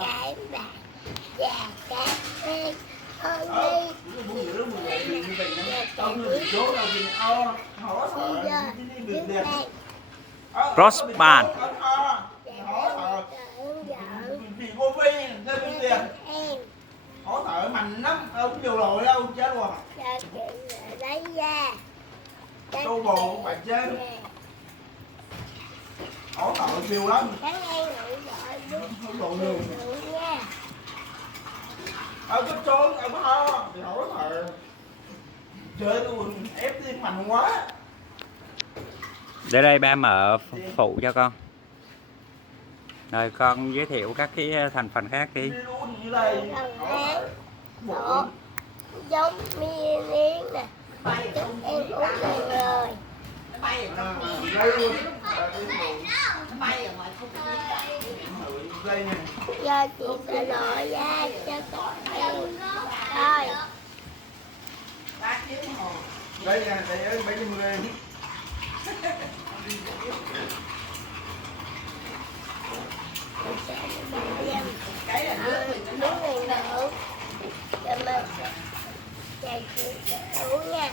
cái bạc và cái đen hơn đi Crossband. Hỗ trợ mạnh lắm, không nhiều rồi đâu, chết rồi. lấy ra Tô bồ cũng phải chết. Hỗ trợ nhiều lắm. các em ngủ gọi luôn nha. Cái trốn, cái ho, thì hỗ trợ. Chơi luôn, ép tim mạnh quá. Để đây ba mở phụ cho con. Rồi con giới thiệu các cái thành phần khác đi. Giống miếng nè, các em uống này rồi. Giờ chị sẽ nói ra cho các em thôi. Đây nè, đây 70.000. Cái là nước này nữa cho mình chạy chị sẽ uống nha.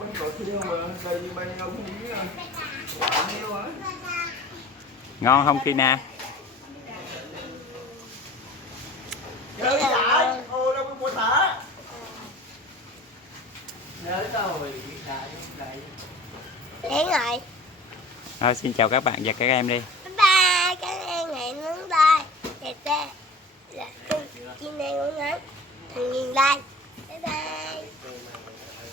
Bánh cò thiêu mà, đây bao nhiêu không biết rồi. Quả nhiêu hả? Ngon không Tina? Chơi lại, ô đâu có mua thả. Nhớ rồi, Đến rồi. Thôi xin chào các bạn và các em đi. Bye bye, các em hẹn nướng like. Kẹt ra là kênh Chim Đen Uống Ngắn. Thằng Nhìn Like.